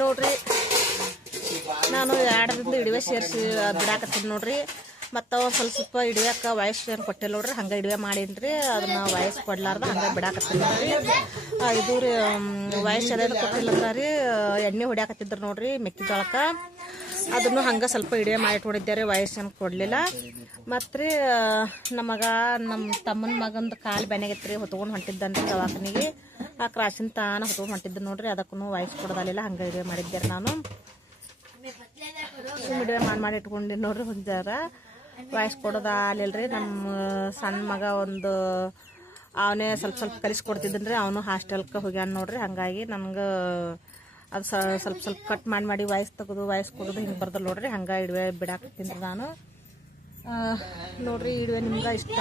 ನೋಡ್ರಿ ನಾನು 2ರಿಂದ ಇಡುವೆ ಸೇರಿಸಿ ಬಿಡಾಕತ್ತೀನಿ ನೋಡ್ರಿ. ಮತ್ತು ಒಂದು ಸ್ವಲ್ಪ ಹಿಡಿಯೋಕೆ ವಾಯ್ಸ್ ಏನು ಕೊಟ್ಟಿಲ್ಲ ನೋಡ್ರಿ, ಹಂಗೆ ಹಿಡಿವೆ ಮಾಡೀನಿ. ಅದನ್ನ ವಾಯ್ಸ್ ಕೊಡ್ಲಾರ್ದ ಹಂಗೆ ಬಿಡಾಕತ್ತೀನಿ ನೋಡ್ರಿ. ಇದು ರೀ ವಾಯ್ಸ್ ಅದೆಲ್ಲ ಕೊಟ್ಟಿಲ್ಲ ರೀ, ಎಣ್ಣೆ ಹೊಡ್ಯಾಕತ್ತಿದ್ರು ನೋಡ್ರಿ ಮೆಕ್ಕೆಜೋಳಕ್ಕೆ. ಅದನ್ನು ಹಂಗೆ ಸ್ವಲ್ಪ ಹಿಡಿವೆ ಮಾಡಿ ಇಟ್ಕೊಂಡಿದ್ದೆ, ವಾಯ್ಸ್ ಏನು ಕೊಡಲಿಲ್ಲ. ಮತ್ತು ರೀ ನಮ್ಮ ತಮ್ಮನ ಮಗಂದು ಕಾಲು ಬೆನೆಗೈತೆ ರೀ, ಹೊತ್ಕೊಂಡು ಹೊಂಟಿದ್ದಾನೆ ದವಾಖಾನಿಗೆ. ಆ ಕ್ರಾಸಿನ ತಾನ ಹೊತ್ಕೊಂಡು ಹೊಂಟಿದ್ದೆ ನೋಡ್ರಿ, ಅದಕ್ಕೂ ವಾಯ್ಸ್ ಕೊಡೋದಲ್ಲ, ಹಂಗೆ ಹಿಡಿವೆ ಮಾಡಿದ್ದೆ ನಾನು. ಹಿಡಿವೆ ಮಾಡಿ ಇಟ್ಕೊಂಡಿನಿ ನೋಡ್ರಿ. ಒಂದಾರ ವಾಯ್ಸ್ ಕೊಡೋದಾಲಿಲ್ರಿ. ನಮ್ಮ ಸಣ್ಣ ಮಗ ಒಂದು ಅವನೇ ಸ್ವಲ್ಪ ಕಲಿಸ್ಕೊಡ್ತಿದ್ದನ್ ರೀ, ಅವನು ಹಾಸ್ಟೆಲ್ಗೆ ಹೋಗ್ಯಾನ ನೋಡ್ರಿ. ಹಾಗಾಗಿ ನನಗೆ ಅದು ಸ್ವಲ್ಪ ಕಟ್ ಮಾಡಿ ವಾಯ್ಸ್ ತೆಗೆದು ವಾಯ್ಸ್ ಕೊಡೋದು ಹಿಂಗೆ ಬರ್ದಲ್ಲ ನೋಡ್ರಿ. ಹಂಗೆ ಹಿಡಿವೆ ಬಿಡಾಕತ್ತೀನಿ ನಾನು ನೋಡ್ರಿ. ಈ ಹಿಡಿವೆ ನಿಮ್ಗೆ ಇಷ್ಟ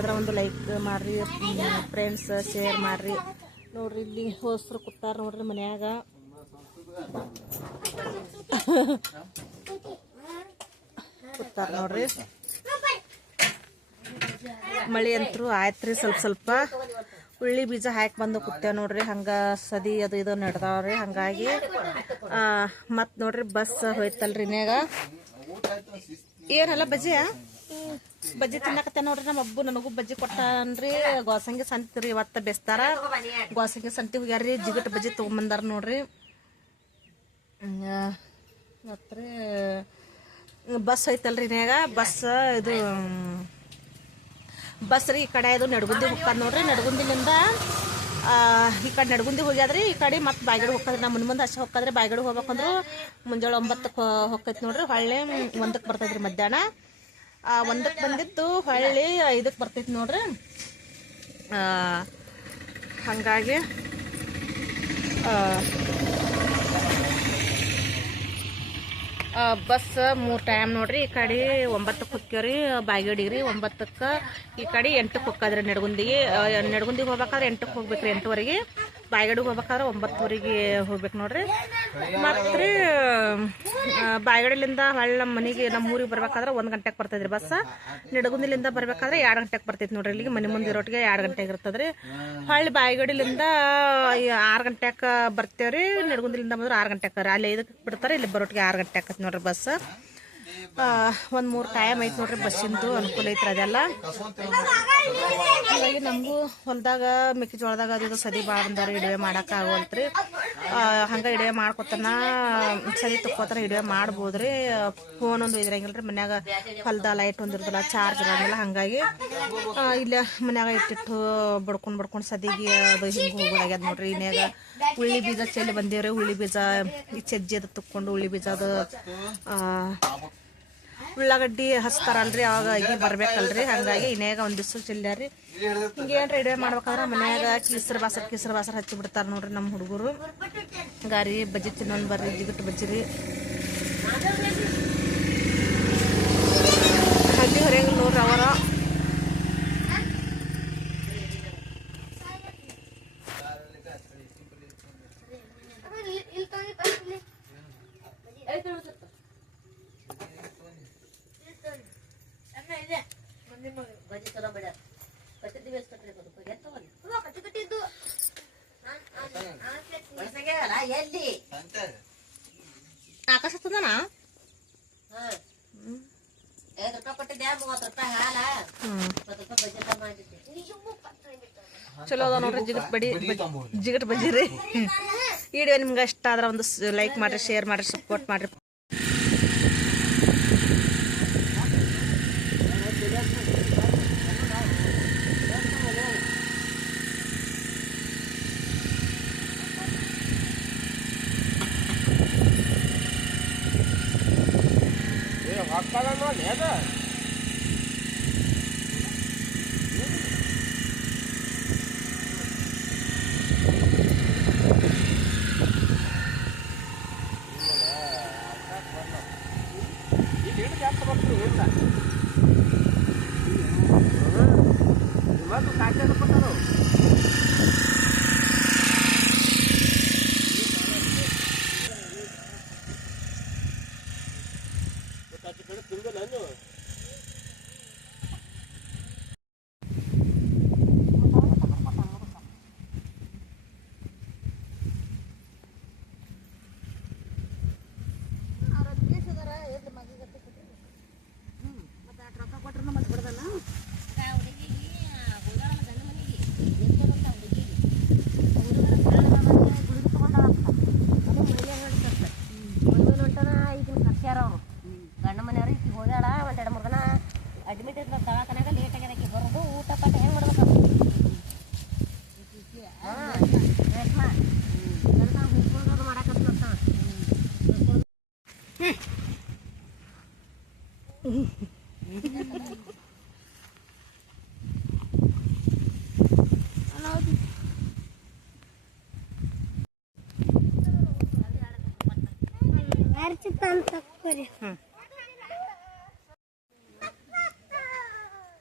ಇದ್ರೆ ಒಂದು ಲೈಕ್ ಮಾಡಿರಿ, ಫ್ರೆಂಡ್ಸ್ ಶೇರ್ ಮಾಡಿರಿ ನೋಡ್ರಿ. ಇಲ್ಲಿ ಹೋಸ್ರು ಕೂತಾರ ನೋಡ್ರಿ ಮನ್ಯಾಗ. ಕೂತಾರ ನೋಡ್ರಿ. ಮಳೆ ಅಂತೂ ಆಯ್ತು ರೀ. ಸ್ವಲ್ಪ ಉಳ್ಳಿ ಬೀಜ ಹಾಕಿ ಬಂದು ಕೂತೇವೆ ನೋಡ್ರಿ. ಹಂಗೆ ಸದಿ ಅದು ಇದು ನಡ್ದಾವ್ರಿ. ಹಾಗಾಗಿ ಮತ್ತು ನೋಡ್ರಿ ಬಸ್ ಹೋಯ್ತಲ್ರಿ ಇನ್ಯಾಗ. ಏನಲ್ಲ ಬಜ್ಜಿ ತಿನ್ನಕತ್ತೆ ನೋಡ್ರಿ. ನಮ್ಮ ಅಬ್ಬು ನನಗೂ ಬಜ್ಜಿ ಕೊಟ್ಟನ್ರಿ. ಗೋಸಂಗಿ ಸಂತಿ ರೀ ಇವತ್ತು ಬೆಸ್ತಾರ. ಗೋಸಂಗಿ ಸಂತಿ ಹೋಗ್ಯಾರ್ರಿ, ಜಿಗಟ್ ಬಜ್ಜಿ ತೊಗೊಂಬಂದಾರ ನೋಡ್ರಿ. ಮತ್ತು ರೀ ಬಸ್ ಐತಲ್ರಿ ಇನ್ಯಾಗ. ಬಸ್ ರೀ ಈ ಕಡೆ ಇದು ನಡ್ಗುಂದಿ ಹೋಗ್ತದ ನೋಡ್ರಿ. ನಡ್ಗುಂದಿಲಿಂದ ಈ ಕಡೆ ನಡ್ಗುಂದಿ ಹೋಗ್ಯಾದ್ರಿ, ಈ ಕಡೆ ಮತ್ತು ಬಾಯ್ಗಡೆ ಹೋಗ್ತದ್ರಿ. ನಮ್ಮ ಮುಂದೆ ಅಷ್ಟೇ ಹೋಗ್ತದ್ರಿ. ಬಾಯ್ಗಡೆ ಹೋಗ್ಬೇಕಂದ್ರೆ ಮುಂಜಾನೆ 9ಕ್ಕೆ ಹೋಗ್ತೈತಿ ನೋಡ್ರಿ. ಹೊಳ್ಳಿ 1ಕ್ಕೆ ಬರ್ತೈತ್ರಿ ಮಧ್ಯಾಹ್ನ. 1ಕ್ಕೆ ಬಂದಿದ್ದು ಹೊಳ್ಳಿ 5ಕ್ಕೆ ಬರ್ತೈತಿ ನೋಡ್ರಿ. ಹಾಗಾಗಿ ಬಸ್ 3 ಟೈಮ್ ನೋಡ್ರಿ. ಈ ಕಡೆ 9ಕ್ಕೆ ಹೋಗ್ಯಾವ್ರಿ ಬಾಯ್ಗಡಿಗೆ, 9ಕ್ಕೆ. ಈ ಕಡೆ 8ಕ್ಕೆ ಹೋಗ್ತದ್ರಿ ನಡ್ಗುಂದಿಗೆ. ನಡ್ಗುಂದಿಗೆ ಹೋಗ್ಬೇಕಾದ್ರೆ 8ಕ್ಕೆ ಹೋಗ್ಬೇಕ್ರಿ, 8ವರೆಗೆ. ಬಾಯ್ಗಡಿಗೆ ಹೋಗ್ಬೇಕಾದ್ರೆ 9ವರೆಗೆ ಹೋಗ್ಬೇಕು ನೋಡ್ರಿ. ಮತ್ತು ರೀ ಬಾಯ್ಗಡಿಲಿಂದ ಹೊಳ್ಳಿ ನಮ್ಮ ಮನೆಗೆ ನಮ್ಮ ಊರಿಗೆ ಬರ್ಬೇಕಾದ್ರೆ 1 ಗಂಟೆಗೆ ಬರ್ತೈತ್ರಿ ಬಸ್. ನಡ್ಗುಂದಿಲಿಂದ ಬರ್ಬೇಕಾದ್ರೆ 2 ಗಂಟೆಗೆ ಬರ್ತೈತಿ ನೋಡ್ರಿ. ಇಲ್ಲಿಗೆ ಮನೆ ಮುಂದೆ ಇರೋಟಿಗೆ 2 ಗಂಟೆಗೆ ಇರ್ತದ್ರಿ. ಹೊಳ್ಳಿ ಬಾಯ್ಗಡಿಲಿಂದ 6 ಗಂಟೆಗೆ ಬರ್ತೇವ್ರಿ. ನಡ್ಗುಂದಿಲಿಂದ ಬಂದ್ರೆ 6 ಗಂಟೆಗೆ ಅಲ್ಲಿ 5ಕ್ಕೆ ಬಿಡ್ತಾರೆ. ಇಲ್ಲಿ ಬರೋಟಿಗೆ 6 ಗಂಟೆ ಆಕತ್ ನೋಡ್ರಿ ಬಸ್. ಒಂದು 3 ಟೈಮ್ ಐತಿ ನೋಡ್ರಿ ಬಸ್ಸಿಂದು ಅನುಕೂಲ ಐತ್ರಿ ಅದೆಲ್ಲ. ಹಾಗಾಗಿ ನಮಗೂ ಹೊಲದಾಗ ಮೆಕ್ಕೆಜೋಳದಾಗ ಅದು ಸದಿ ಭಾಳ ಬಂದಾರ, ಹಿಡಿವೆ ಮಾಡಕ್ಕೆ ಆಗೋಲ್ತ್ರಿ. ಹಂಗೆ ಹಿಡಿವೆ ಮಾಡ್ಕೊತಾನ ಸದಿ ತಕ್ಕೋತಾನ ಹಿಡಿವೆ ಮಾಡ್ಬೋದ್ರಿ. ಫೋನ್ ಒಂದು ಇದ್ರಂಗಿಲ್ಲ ರೀ ಮನ್ಯಾಗ. ಹೊಲ್ದ ಲೈಟ್ ಒಂದಿರೋದಿಲ್ಲ, ಚಾರ್ಜ್ ಇರೋಂಗಿಲ್ಲ. ಹಾಗಾಗಿ ಇಲ್ಲೇ ಮನ್ಯಾಗ ಇಟ್ಟಿಟ್ಟು ಬಡ್ಕೊಂಡು ಸದಿಗೆ ಅದು ಹಿಂಗೆ ಹೋಗೋದಾಗ್ಯದ ನೋಡ್ರಿ. ಇನ್ಯಾಗ ಉಳ್ಳಿ ಬೀಜ ಚೆಲ್ಲಿ ಬಂದೇವ್ರಿ. ಉಳ್ಳಿ ಬೀಜ ಈ ಚಜ್ಜಿ ಅದು ತುಕ್ಕೊಂಡು ಉಳ್ಳಿ ಬೀಜ ಅದು ಉಳ್ಳಾಗಡ್ಡಿ ಹಚ್ತಾರಲ್ರಿ, ಅವಾಗ ಅಗಿ ಬರ್ಬೇಕಲ್ರಿ. ಹಾಗಾಗಿ ಇನ್ಯಾಗ ಒಂದು ದಿವ್ಸ ಚೆಲ್ಲಾರಿ. ಹಿಂಗೇನ್ರಿ ಹಿಡಿವೆ ಮಾಡ್ಬೇಕಾದ್ರೆ ಮನ್ಯಾಗ ಕೀಸರು ಬಾಸರ್ ಹಚ್ಚಿ ಬಿಡ್ತಾರ ನೋಡ್ರಿ ನಮ್ಮ ಹುಡುಗರು. ಗಾರಿ ಬಜ್ಜಿ ತಿನ್ನೊಂದು ಬರ್ರಿ, ಜಿಗಟ್ ಬಜ್ಜಿ ರೀ. ಹಳ್ಳಿ ಹೊರೆಯಂಗಿಲ್ಲ ನೋಡ್ರಿ ಅವರ. ಆಕಾಶ ತಂದನ ಚಲೋ ಅದ ನೋಡ್ರಿ. ಜಿಗಟ್ ಬಜ್ಜಿ ರೀ. ಈ ವಿಡಿಯೋ ನಿಮ್ಗೆ ಇಷ್ಟ ಆದ್ರೆ ಒಂದು ಲೈಕ್ ಮಾಡ್ರಿ, ಶೇರ್ ಮಾಡ್ರಿ, ಸಪೋರ್ಟ್ ಮಾಡ್ರಿ.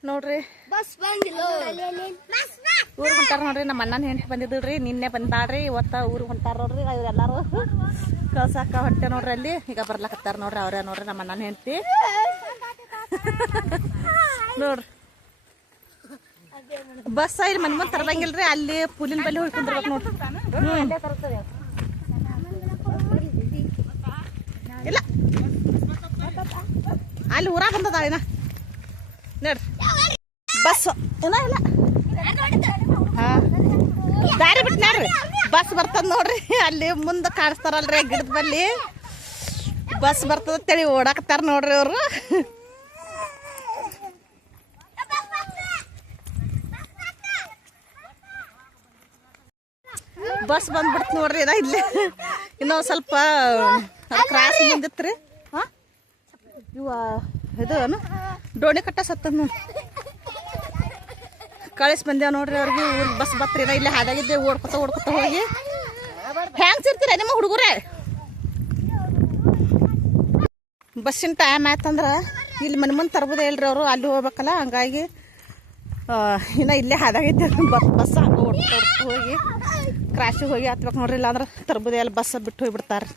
ನೋಡ್ರಿ ಊರಿಗೆ ಹೊಂಟಾರ ನೋಡ್ರಿ. ನಮ್ಮ ಅಣ್ಣನ ಹೆಂಡತಿ ಬಂದಿದ್ರಿ, ನಿನ್ನೆ ಬಂದಾಡ್ರಿ. ಇವತ್ತ ಊರಿಗೆ ಹೊಂಟಾರ ನೋಡ್ರಿ. ಇವರೆಲ್ಲರೂ ಕಳ್ಸಾಕ ಹೊಟ್ಟೆ ನೋಡ್ರಿ. ಅಲ್ಲಿ ಈಗ ಬರ್ಲಾಕತ್ತಾರ ನೋಡ್ರಿ. ಅವ್ರೇ ನೋಡ್ರಿ ನಮ್ಮ ಅಣ್ಣನ ಹೆಂಡತಿ ನೋಡ್ರಿ. ಬಸ್ ಇಲ್ಲಿ ಮನ್ ಮುಂದೆ ತರದಂಗಿಲ್ರಿ. ಅಲ್ಲಿ ಪುಲಿನ ಬಲ್ಲಿ ಹೋಗಿ ಕುಂದ್ರಬೇಕು ನೋಡ್ರಿ. ಇಲ್ಲ ಅಲ್ಲಿ ಊರ ಬಂದದ ಏನ ನೋಡ್ರಿ. ಬಸ್ ಏನ ಇಲ್ಲ ದಾರಿ ಬಿಟ್ಟು ನೋಡ್ರಿ. ಬಸ್ ಬರ್ತದ ನೋಡ್ರಿ. ಅಲ್ಲಿ ಮುಂದೆ ಕಾಣಿಸ್ತಾರಲ್ರಿ ಗಿಡದ ಬಲ್ಲಿ ಬಸ್ ಬರ್ತದ ತಿಳಿ ಓಡಾಕತ್ತಾರ ನೋಡ್ರಿ ಅವ್ರು. ಬಸ್ ಬಂದ್ಬಿಡ್ತು ನೋಡ್ರಿ. ಇದ ಇಲ್ಲಿ ಇನ್ನೊಂದು ಸ್ವಲ್ಪ ಕ್ರಾಸ್ ಬಂದಿತ್ರಿ. ಹಾಂ ಇವ ಇದು ಡೋಣಿ ಕಟ್ಟ ಸತ್ತದ ನೋಡಿ. ಕಳಿಸಿ ಬಂದೇವ್ ನೋಡ್ರಿ ಅವ್ರಿಗೆ. ಊರಿಗೆ ಬಸ್ ಬತ್ರಿ. ಇಲ್ಲಿ ಹಾದಾಗಿದ್ದೆ ಓಡ್ಕೊತ ಹೋಗಿ ಹ್ಯಾಂಗ್ ಸಿರ್ತೀರ ನಿಮ್ಮ ಹುಡುಗರೇ. ಬಸ್ಸಿನ ಟೈಮ್ ಆಯ್ತಂದ್ರೆ ಇಲ್ಲಿ ಮನೆ ಮುಂದೆ ತರ್ಬೋದೇ ಇಲ್ರಿ ಅವರು. ಅಲ್ಲಿ ಹೋಗ್ಬೇಕಲ್ಲ, ಹಂಗಾಗಿ ಇನ್ನು ಇಲ್ಲೇ ಹಾದಾಗೈತೆ ಬಸ್ ಹಂಗೆ ಓಡ್ಕೊತ ಹೋಗಿ ಕ್ರಾಶಿಗೆ ಹೋಗಿ ಹತ್ಬೇಕು ನೋಡ್ರಿ. ಇಲ್ಲಾಂದ್ರೆ ತರ್ಬೋದೇ ಅಲ್ಲಿ ಬಸ್ ಬಿಟ್ಟು ಹೋಗಿಬಿಡ್ತಾರೆ.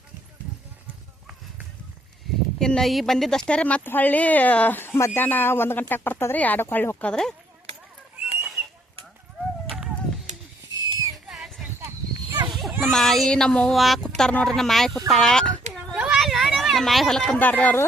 ಇನ್ನು ಈ ಬಂದಿದ್ದಷ್ಟೇ ರೀ. ಮತ್ತು ಹೊಳ್ಳಿ ಮಧ್ಯಾಹ್ನ 1 ಗಂಟೆಗೆ ಬರ್ತದ್ರಿ. 2ಕ್ಕೆ ಹೊಳ್ಳಿ ಹೋಗ್ತದ್ರಿ. ನಮ್ಮ ಆಯಿ ನಮ್ಮ ಅವ್ವ ಕೂತಾರ ನೋಡ್ರಿ. ನಮ್ಮ ಆಯಿ ಕೂತಾಳ. ನಮ್ಮ ಆಯಿ ಹೊಲಕ್ಕೆ ಬಂದಾರ್ರಿ ಅವರು.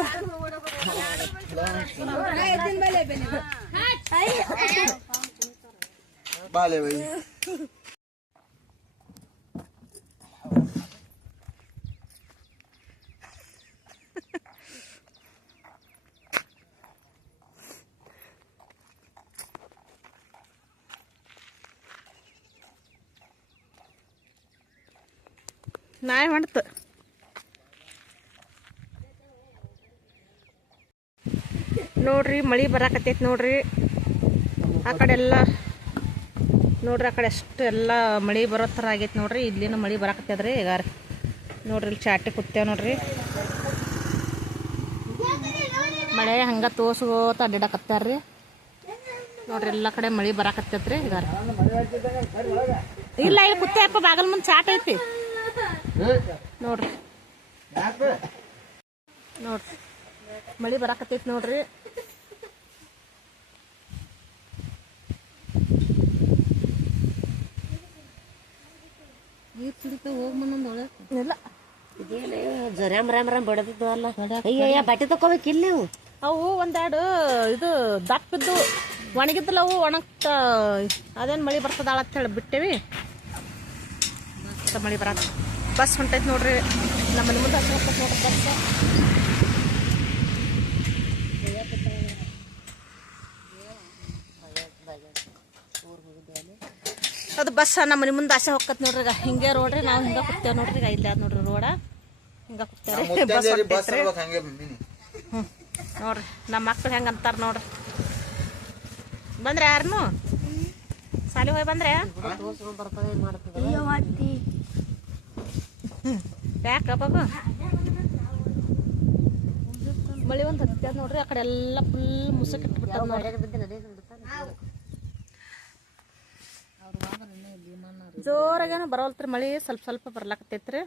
ನಾಯಿ ಮಾಡ್ತು ನೋಡ್ರಿ. ಮಳೆ ಬರಾಕತ್ತೈತಿ ನೋಡ್ರಿ. ಆ ಕಡೆ ಎಲ್ಲ ನೋಡ್ರಿ. ಆ ಕಡೆ ಅಷ್ಟು ಎಲ್ಲ ಮಳೆ ಬರೋ ಥರ ಆಗೈತಿ ನೋಡ್ರಿ. ಇಲ್ಲಿನೂ ಮಳೆ ಬರಾಕತ್ತದ್ರಿ. ಈಗ ನೋಡ್ರಿ ಇಲ್ಲಿ ಚಾಟಿ ಕೂತೇವೆ ನೋಡ್ರಿ. ಮಳೆ ಹಂಗೆ ತೋರ್ಸ್ಕೋತ ಅಡ್ಡಾಡಕತ್ತಾರ್ರಿ ನೋಡ್ರಿ. ಎಲ್ಲ ಕಡೆ ಮಳೆ ಬರಾಕತ್ತೈತ್ರಿ. ಈಗ ಇಲ್ಲ ಇಲ್ಲಿ ಕೂತೇಪ್ಪ ಬಾಗಲ್ ಮುಂದೆ ಚಾಟ್ ಐತಿ ನೋಡ್ರಿ. ನೋಡ್ರಿ ಮಳಿ ಬರಾಕತ್ತೈತಿ ನೋಡ್ರಿ. ಇಲ್ಲ ಬಡದಿದ್ದವಲ್ಲ. ಅಯ್ಯ ಬಟ್ಟೆ ತಕೋಬೇಕಿಲ್ಲ ನೀವು. ಅವು ಒಂದೆರಡು ಇದು ದಪ್ಪಿದ್ದು ಒಣಗಿದ್ದಲ್ಲ. ಅವು ಒಣಗ್ತ ಅದೇನು ಮಳಿ ಬರ್ತದಾಳ ಅಂತ ಹೇಳಿ ಬಿಟ್ಟೇವಿ. ಮಳಿ ಬರಾಕ ಬಸ್ ಹೊಂಟೈತಿ ನೋಡ್ರಿ. ನಮ್ಮ ಮನೆ ಮುಂದೆ ಹಚ್ಕೊತ ನೋಡ್ರಿ ಬಸ್. ಅದು ಬಸ್ ನಮ್ಮ ಮನೆ ಮುಂದೆ ಆಸೆ ಹೋಗತ್ ನೋಡ್ರಿ. ಈಗ ಹಿಂಗೆ ರೋಡ್ರಿ. ನಾವು ಹಿಂಗೆ ಕೂತೇವೆ ನೋಡ್ರಿ. ಈಗ ಇಲ್ಲಿ ನೋಡ್ರಿ ರೋಡ ಹಿಂಗೆ ಕೂತೇವ್ರಿ. ಬಸ್ ಹೊಂಟೈತ್ರಿ. ನೋಡ್ರಿ ನಮ್ಮ ಮಕ್ಳು ಹೆಂಗೆ ಅಂತಾರ ನೋಡ್ರಿ. ಬಂದ್ರೆ ಯಾರನು ಸಾಲಿ ಹೋಗಿ ಬಂದ್ರೆ ಯಾಕ ಬಾಬು ಮಳಿ ಒಂದು ಹತ್ತದ ನೋಡ್ರಿ. ಆ ಕಡೆ ಎಲ್ಲ ಫುಲ್ ಮುಸಕ್ ಇಟ್ಬಿಟ್ಟದ ನೋಡ್ರಿ. ಜೋರಾಗೇನು ಬರೋಲ್ತ್ರಿ ಮಳಿ. ಸ್ವಲ್ಪ ಸ್ವಲ್ಪ ಬರ್ಲಾಕತ್ತೈತ್ರಿ.